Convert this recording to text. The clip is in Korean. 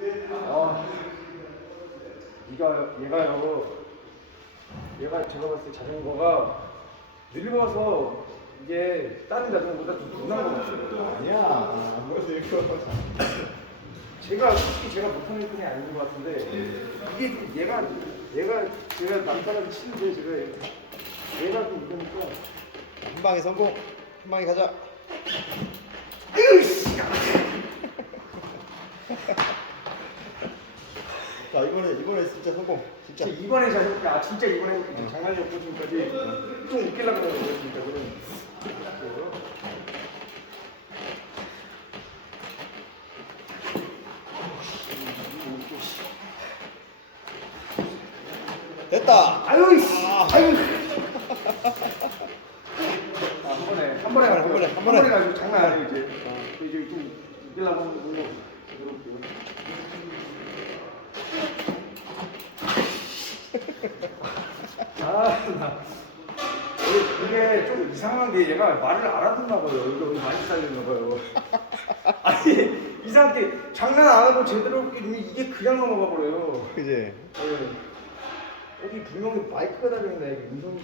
아, 얘가 얘가요. 얘가 제가 봤을 때 자전거가 늙어서 이게 다른 자전거보다 좀 둔한 것 같아요. 아니야. 제가 솔직히 제가 못하는 편이 아닌 것 같은데 이게 좀 얘가 얘가 제가 남자랑 치는데 제가 얘가 좀 이러니까 한 방에 성공. 한 방에 가자. 자 이번에 이번에 진짜 성공. 진짜. 진짜 이번에 자전거 아 진짜 이번에 장난이었고 지금까지 좀 웃기려고 그러는 거예요 지금까지는 됐다. 아유 씨. 아유. 아, 한 번에 한 번에 한 번에, 한. 번에. 가지고 장난 아니에요 이제. 어, 이제 좀 웃기려고 하는 거고 이렇게요. 아, 나. 이게 좀 이상한 게 얘가 말을 알아듣나 봐요. 이거 여기 많이 살렸나 봐요. 아니, 이상하게 장난 안 하고 제대로 웃게 되면 이게 그냥 넘어가 버려요. 그지. 네. 여기 분명히 마이크가 달려있네. 음성